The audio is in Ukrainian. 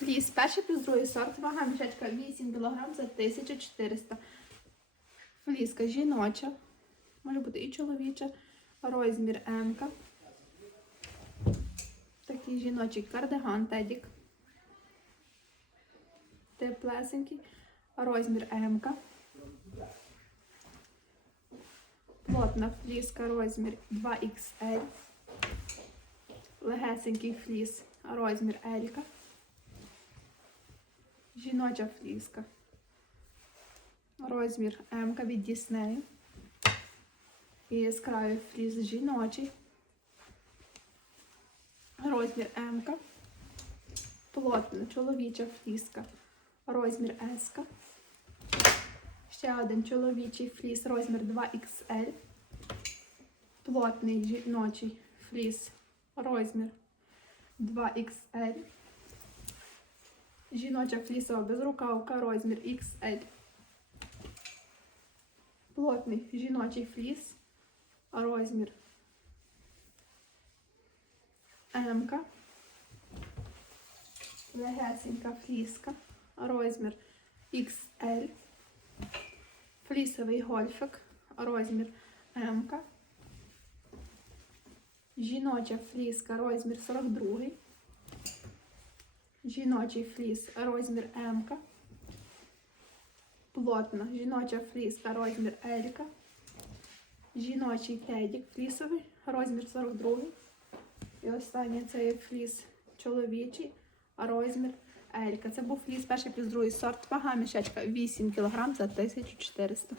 Фліс, перший плюс другий сорт, вага мішечка 8 кг за 1400. Фліска жіноча, може бути і чоловіча, розмір М. Такий жіночий кардиган Тедік. Теплесенький, розмір М. Плотна фліска, розмір 2XL. Легесенький фліс, розмір L. Жіноча фліска. Розмір М від Діснею. І яскравий фліс жіночий. Розмір М. Плотна чоловіча фліска. Розмір С. Ще один чоловічий фліс, розмір 2XL. Плотний жіночий фліс, розмір 2XL. Жіноча флісова безрукавка, розмір XL. Плотний жіночий фліс, розмір М. Легесенька фліска, розмір XL. Флісовий гольфик, розмір М. Жіноча фліска, розмір 42. Жіночий фліс, розмір М. Плотна жіноча фліска, розмір L. Жіночий тедік флісовий, розмір 42. І останнє це є фліс чоловічий, розмір L. Це був фліс перший плюс другий сорт. Вага мішечка 8 кг за 1400.